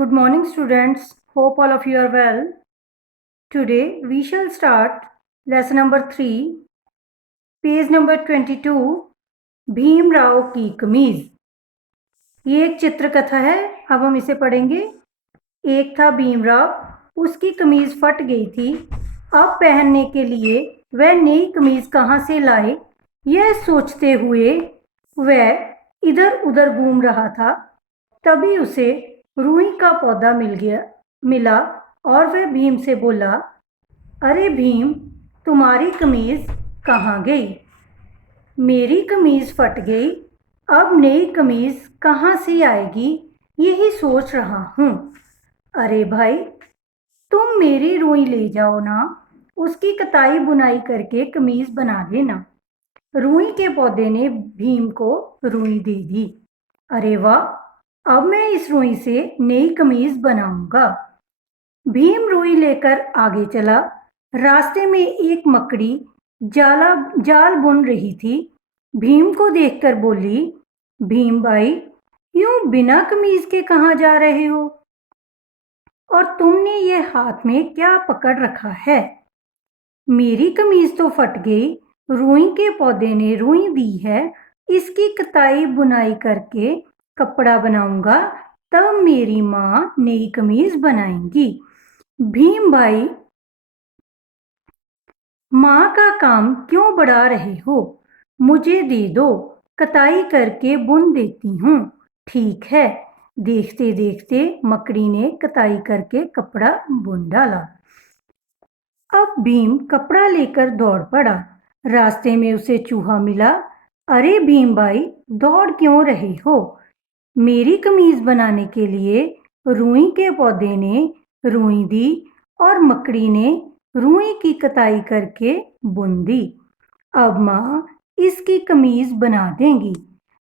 Good morning, students. Hope all of you are well. Today we shall start lesson number 3, page number 22, Bhim Rao की कमीज। ये एक चित्रकथा है। अब हम इसे पढ़ेंगे। एक था भीमराव, उसकी कमीज फट गई थी। अब पहनने के लिए वह नई कमीज कहाँ से लाए, यह सोचते हुए वह इधर उधर घूम रहा था। तभी उसे रूई का पौधा मिला और वह भीम से बोला, अरे भीम, तुम्हारी कमीज कहाँ गई? मेरी कमीज फट गई, अब नई कमीज कहाँ से आएगी, यही सोच रहा हूँ। अरे भाई, तुम मेरी रुई ले जाओ ना, उसकी कताई बुनाई करके कमीज बना देना। रुई के पौधे ने भीम को रुई दे दी। अरे वाह, अब मैं इस रुई से नई कमीज बनाऊंगा। भीम रुई लेकर आगे चला। रास्ते में एक मकड़ी जाल बुन रही थी। भीम को देखकर बोली, भीम भाई, यूं बिना कमीज के कहाँ जा रहे हो? और तुमने ये हाथ में क्या पकड़ रखा है? मेरी कमीज तो फट गई, रुई के पौधे ने रुई दी है, इसकी कताई बुनाई करके कपड़ा बनाऊंगा, तब मेरी माँ नई कमीज बनाएंगी। भीम भाई, माँ का काम क्यों बढ़ा रहे हो? मुझे दे दो, कताई करके बुन देती हूँ। ठीक है। देखते देखते मकड़ी ने कताई करके कपड़ा बुन डाला। अब भीम कपड़ा लेकर दौड़ पड़ा। रास्ते में उसे चूहा मिला। अरे भीम भाई, दौड़ क्यों रहे हो? मेरी कमीज बनाने के लिए रुई के पौधे ने रुई दी और मकड़ी ने रुई की कताई करके बुन दी। अब माँ इसकी कमीज बना देंगी।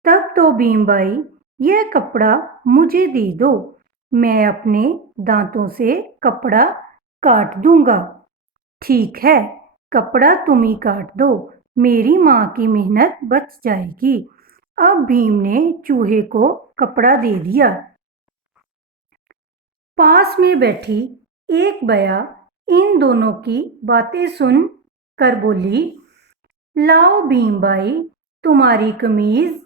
तब तो भीम भाई, यह कपड़ा मुझे दे दो, मैं अपने दांतों से कपड़ा काट दूंगा। ठीक है, कपड़ा तुम ही काट दो, मेरी माँ की मेहनत बच जाएगी। अब भीम ने चूहे को कपड़ा दे दिया। पास में बैठी एक बया इन दोनों की बातें सुन कर बोली, लाओ भीम भाई, तुम्हारी कमीज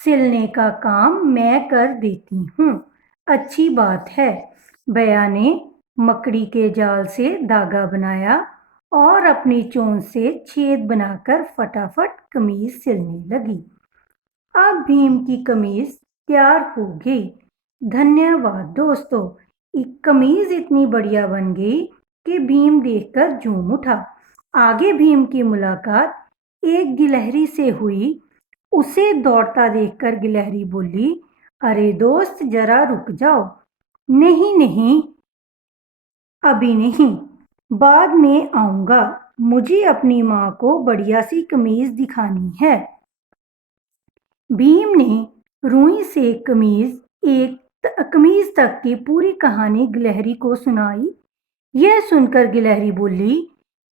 सिलने का काम मैं कर देती हूँ। अच्छी बात है। बया ने मकड़ी के जाल से धागा बनाया और अपनी चोंच से छेद बनाकर फटाफट कमीज सिलने लगी। अब भीम की कमीज तैयार हो गई। धन्यवाद दोस्तों, कमीज इतनी बढ़िया बन गई कि भीम देखकर झूम उठा। आगे भीम की मुलाकात एक गिलहरी से हुई। उसे दौड़ता देखकर गिलहरी बोली, अरे दोस्त, जरा रुक जाओ। नहीं नहीं, अभी नहीं, बाद में आऊंगा, मुझे अपनी माँ को बढ़िया सी कमीज दिखानी है। भीम ने रुई से कमीज तक की पूरी कहानी गिलहरी को सुनाई। यह सुनकर गिलहरी बोली,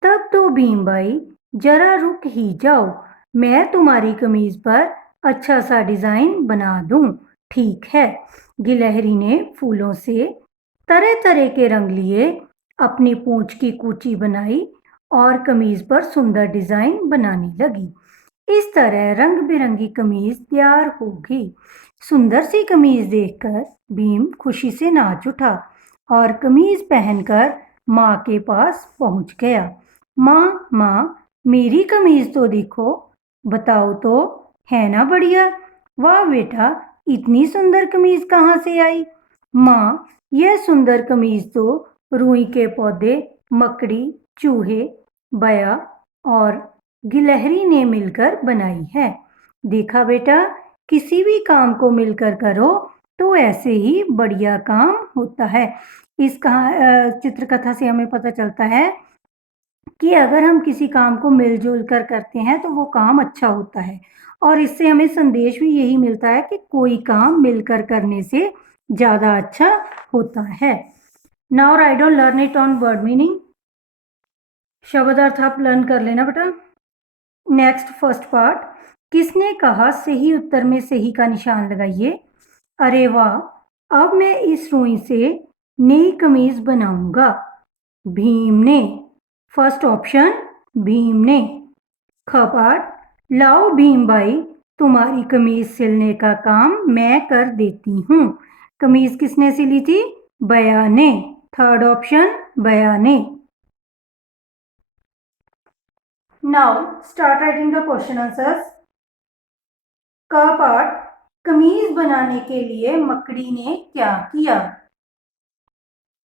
तब तो भीम भाई, जरा रुक ही जाओ, मैं तुम्हारी कमीज पर अच्छा सा डिजाइन बना दूं। ठीक है। गिलहरी ने फूलों से तरह तरह के रंग लिए, अपनी पूंछ की कूची बनाई और कमीज पर सुंदर डिजाइन बनाने लगी। इस तरह रंग बिरंगी कमीज तैयार हो गई। सुंदर सी कमीज देखकर भीम खुशी से नाच उठा और कमीज पहनकर माँ के पास पहुंच गया। माँ माँ, मेरी कमीज तो देखो, बताओ तो, है ना बढ़िया? वाह बेटा, इतनी सुंदर कमीज कहाँ से आई? माँ, यह सुंदर कमीज तो रुई के पौधे, मकड़ी, चूहे, बया और गिलहरी ने मिलकर बनाई है। देखा बेटा, किसी भी काम को मिलकर करो तो ऐसे ही बढ़िया काम होता है। इस चित्रकथा से हमें पता चलता है कि अगर हम किसी काम को मिलजुल कर करते हैं तो वो काम अच्छा होता है। और इससे हमें संदेश भी यही मिलता है कि कोई काम मिलकर करने से ज़्यादा अच्छा होता है। Now write down, learn it on word meaning. शब्द अर्थ आप लर्न कर लेना बेटा। नेक्स्ट फर्स्ट पार्ट, किसने कहा सही उत्तर में सही का निशान लगाइए। अरे वाह, अब मैं इस रुई से नई कमीज बनाऊंगा। भीम ने, फर्स्ट ऑप्शन भीम ने। ख पार्ट, लाओ भीम भाई तुम्हारी कमीज सिलने का काम मैं कर देती हूँ। कमीज किसने सिली थी? बया ने। थर्ड ऑप्शन बया ने। Now start writing the question answers. क पार्ट, कमीज बनाने के लिए मकड़ी ने क्या किया?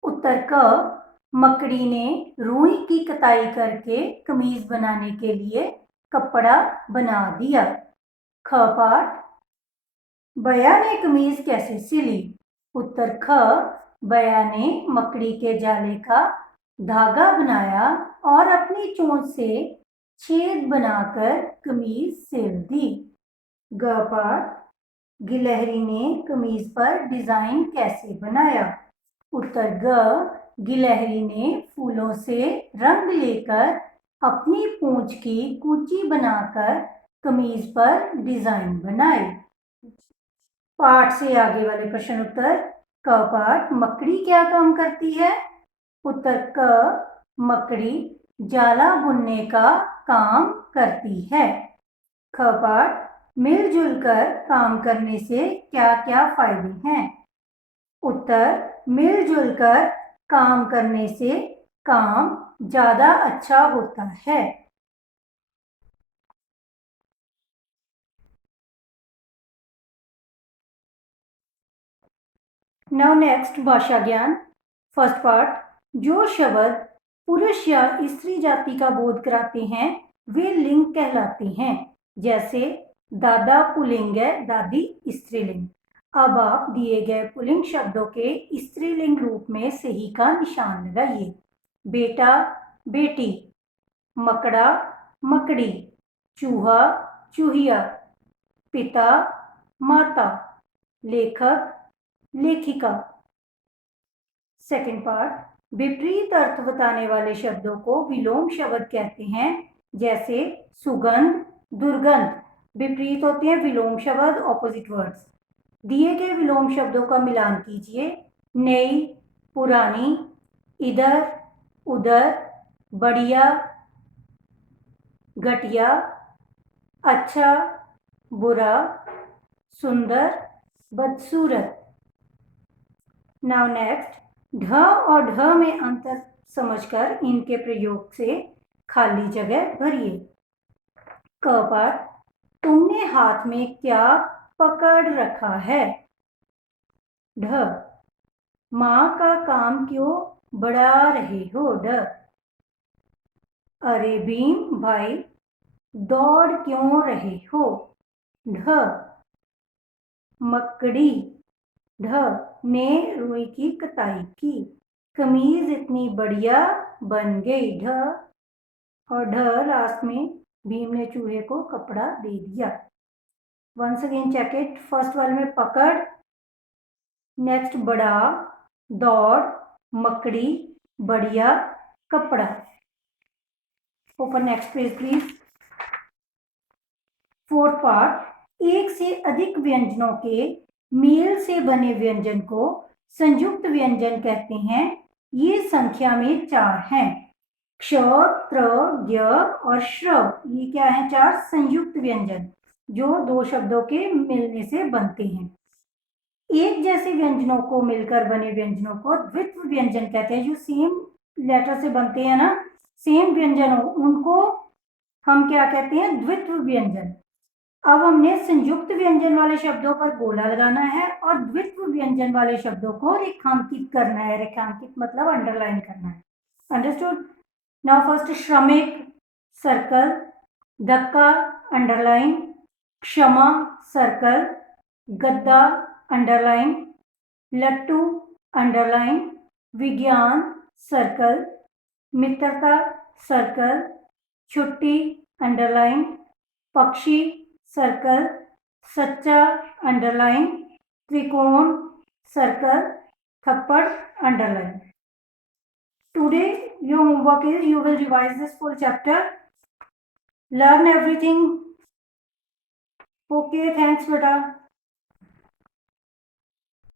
उत्तर क, मकड़ी ने रुई की कताई करके कमीज बनाने के लिए कपड़ा बना दिया। ख पार्ट, बया ने कमीज कैसे सिली? उत्तर ख, बया ने मकड़ी के जाले का धागा बनाया और अपनी चोंच से छेद बनाकर कमीज सिल दी। ग पार्ट, गिलहरी ने कमीज पर डिजाइन कैसे बनाया? उत्तर ग, गिलहरी ने फूलों से रंग लेकर अपनी पूंछ की कूची बनाकर कमीज पर डिजाइन बनाए। पाठ से आगे वाले प्रश्न उत्तर। क पाठ, मकड़ी क्या काम करती है? उत्तर क, मकड़ी जाला बुनने का काम करती है। ख पाठ, मिलजुल कर काम करने से क्या क्या फायदे हैं? उत्तर, मिलजुल कर काम करने से काम ज्यादा अच्छा होता है। नाउ नेक्स्ट भाषा ज्ञान। फर्स्ट पार्ट, जो शब्द पुरुष या स्त्री जाति का बोध कराते हैं वे लिंग कहलाते हैं। जैसे दादा पुल्लिंग है, दादी स्त्रीलिंग। अब आप दिए गए पुल्लिंग शब्दों के स्त्रीलिंग रूप में सही का निशान लगाइए। बेटा, बेटी, मकड़ा, मकड़ी, चूहा, चूहिया, पिता, माता, लेखक, लेखिका। सेकंड पार्ट, विपरीत अर्थ बताने वाले शब्दों को विलोम शब्द कहते हैं। जैसे सुगंध, दुर्गंध। विपरीत होते हैं विलोम शब्द, ऑपोजिट वर्ड्स। दिए गए विलोम शब्दों का मिलान कीजिए। नई, पुरानी, इधर, उधर, बढ़िया, घटिया, अच्छा, बुरा, सुंदर, बदसूरत। नाउ नेक्स्ट, ढ और ढ में अंतर समझकर इनके प्रयोग से खाली जगह भरिए। क पार्ट, तुमने हाथ में क्या पकड़ रखा है? ढ, माँ का काम क्यों बढ़ा रहे हो? ढ, अरे भीम भाई दौड़ क्यों रहे हो? ढ, मकड़ी ढ ने रुई की कताई की, कमीज इतनी बढ़िया बन गई। ढ और ढ लास्ट में भीम ने चूहे को कपड़ा दे दिया। Once again check it. First वाले में पकड़, नेक्स्ट बड़ा, दौड़, मकड़ी, बढ़िया, कपड़ा। Open next page please. Fourth part, एक से अधिक व्यंजनों के मेल से बने व्यंजन को संयुक्त व्यंजन कहते हैं। ये संख्या में 4 हैं। क्ष, त्र, ज्ञ और श्रव। ये क्या है? 4 संयुक्त व्यंजन जो 2 शब्दों के मिलने से बनते हैं। एक जैसे व्यंजनों को मिलकर बने व्यंजनों को द्वित्व व्यंजन कहते हैं। जो सेम लेटर से बनते हैं ना, सेम व्यंजन हो, उनको हम क्या कहते हैं? द्वित्व व्यंजन। अब हमने संयुक्त व्यंजन वाले शब्दों पर गोला लगाना है और द्वित्व व्यंजन वाले शब्दों को रेखांकित करना है। रेखांकित मतलब अंडरलाइन करना है। अंडरस्टूड? नाउ फर्स्ट, श्रमिक, सर्कल, धक्का, अंडरलाइन, क्षमा, सर्कल, गद्दा, अंडरलाइन, लट्टू, अंडरलाइन, विज्ञान, सर्कल, मित्रता, सर्कल, छुट्टी, अंडरलाइन, पक्षी, सर्कल, सच्चा, अंडरलाइन, त्रिकोण, सर्कल, थप्पड़, underline. Today your homework is you will revise this full chapter, learn everything. Okay, thanks beta.